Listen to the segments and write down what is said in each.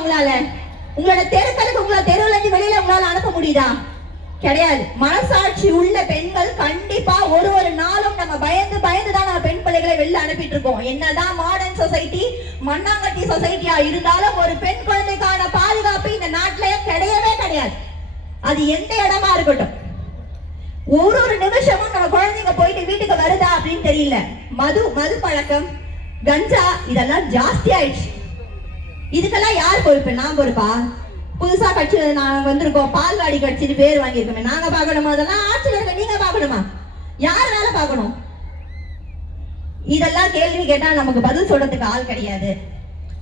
உங்களால? உங்களோட தெருக்களுக்கு உங்களை தெருவுல இருந்து வெளியில உங்களால அனுப்ப முடியுதா? கிடையாது. மனசாட்சி உள்ள பெண்கள் கண்டிப்பா ஒரு நாளும் நம்ம பயந்து தான் நம்ம பெண் பிள்ளைகளை வெளில அனுப்பிட்டு இருக்கோம். என்னதான் மாடர்ன் சொசைட்டி மண்ணாங்கட்டி சொசைட்டியா இருந்தாலும் ஒரு பெண் குழந்தைக்கான பாதுகாப்பு இந்த நாட்டிலேயே கிடையவே கிடையாது. அது எந்த இடமா இருக்கட்டும். ஒரு நிமிஷமும் நம்ம குழந்தைங்க போயிட்டு வீட்டுக்கு வருதா அப்படின்னு தெரியல. மது பழக்கம், கஞ்சா இதெல்லாம் ஜாஸ்தி ஆயிடுச்சு. இதுக்கெல்லாம் யார் பொறுப்பு? நான் பொறுப்பா? புதுசா கட்சி நாங்க வந்திருக்கோம், பால்வாடி கட்சின்னு பேர் வாங்கியிருக்கோமே, நாங்க பாக்கணுமா? அதெல்லாம் ஆட்சியில் இருக்க நீங்க பாக்கணுமா? யார் வேலை பார்க்கணும்? இதெல்லாம் கேள்வி கேட்டா நமக்கு பதில் சொல்றதுக்கு ஆள் கிடையாது.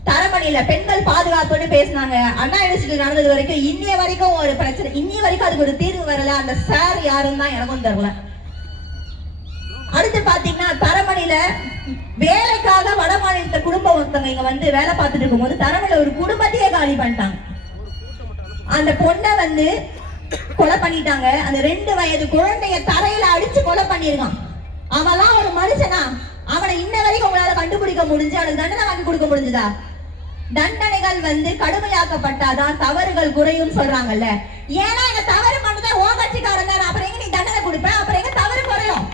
தரமணியில பெண்கள் பாதுகாப்புன்னு பேசினாங்க. அண்ணா யூனிவர்சிட்டி நடந்தது வரைக்கும் இன்னைய வரைக்கும் ஒரு பிரச்சனை, இன்னைய வரைக்கும் அதுக்கு ஒரு தீர்வு வரல. அந்த சார் யாருன்னு தான் எனக்கும் தெரியல. அடுத்து பாத்தீங்கன்னா தரமணியில வேலைக்காக வட மாநிலத்த குடும்பம் ஒருத்தவங்க இங்க வந்து வேலை பார்த்துட்டு இருக்கும் போது தரமணியில ஒரு குடும்பத்தையே காலி பண்ணிட்டாங்க. அந்த பொண்ணை வந்து கொலை பண்ணிட்டாங்க. அந்த 2 வயது குழந்தைய தரையில அடிச்சு கொலை பண்ணிருக்கான். அவன்லாம் ஒரு மனுஷனா? அவனை இன்ன வரைக்கும் உங்களால கண்டுபிடிக்க முடிஞ்சு அவனுக்கு தண்டனை வாங்கி கொடுக்க முடிஞ்சதா? தண்டனைகள் வந்து கடுமையாக்கப்பட்டாதான் தவறுகள் குறையும் சொல்றாங்கல்ல. ஏன்னா இந்த தவறு பண்ணதே ஓ கட்சிக்காரன் தான். அப்புறம் எங்க நீ தண்டனை கொடுப்ப? அப்புறம் எங்க தவறு குறையும்?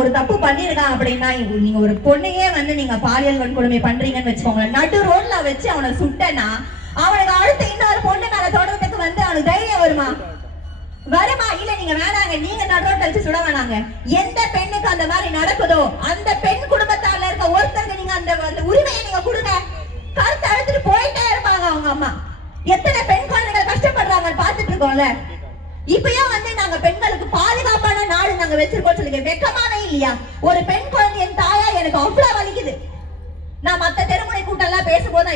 ஒரு தப்பு பண்ணிருக்கான் அப்படின்னா, நீங்க ஒரு பொண்ணையே வந்து நீங்க பாலியல் வன்கொடுமை பண்றீங்கன்னு வச்சுக்கோங்க, நடு ரோட்ல வச்சு அவனை சுட்டனா அவனுக்கு அடுத்து இன்னொரு பொண்ணு மேல தொடர்றதுக்கு வந்து அவனுக்கு தைரியம் வருமா? இல்ல நீங்க வேணாங்க, நீங்க நடு ரோட்ல வச்சு சுட வேணாங்க. எந்த பெண்ணுக்கு அந்த மாதிரி நடக்குதோ அந்த பெண் குடும்பத்தால இருக்க ஒருத்தருக்கு நீங்க அந்த உரிமையை நீங்க கொடுங்க. கருத்து அழுத்துட்டு போயிட்டே இருப்பாங்க அவங்க அம்மா. எத்தனை பெண் குழந்தைகள் கஷ்டப்படுறாங்க பார்த்துட்டு இருக்கோம்ல. இப்பயும் வந்து நாங்க பெண்களுக்கு பாதுகாப்பான நாடு நாங்க வச்சிருக்கோம் சொல்லுங்க. வெக்கமானே இல்லையா? ஒரு பெண் குழந்தையின் தாயா எனக்கு அவ்வளவு வலிக்குது. நான் மத்த தெருமுனை கூட்டம் எல்லாம் பேசும்போது